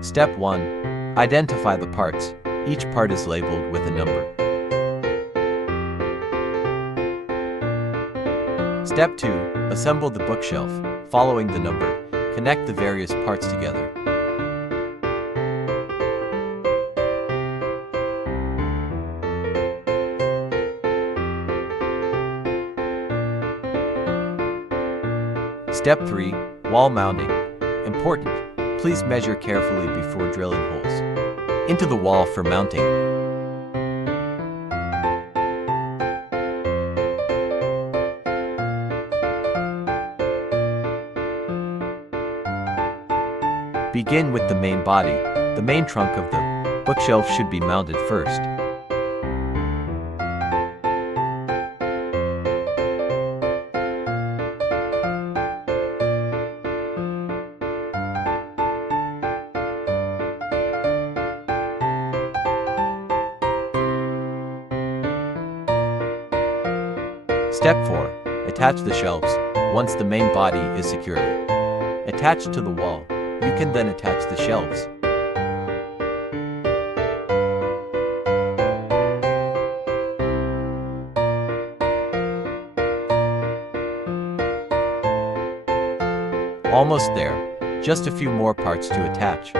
Step 1. Identify the parts. Each part is labeled with a number. Step 2. Assemble the bookshelf. Following the number, connect the various parts together. Step 3. Wall mounting. Important. Please measure carefully before drilling holes into the wall for mounting. Begin with the main body. The main trunk of the bookshelf should be mounted first. Step 4. Attach the shelves. Once the main body is securely attached to the wall, you can then attach the shelves. Almost there. Just a few more parts to attach,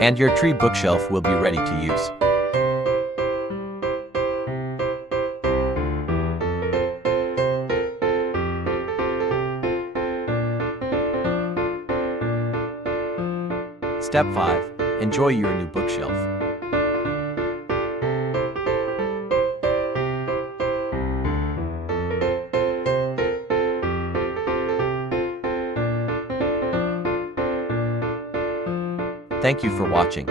and your tree bookshelf will be ready to use. Step 5. Enjoy your new bookshelf. Thank you for watching.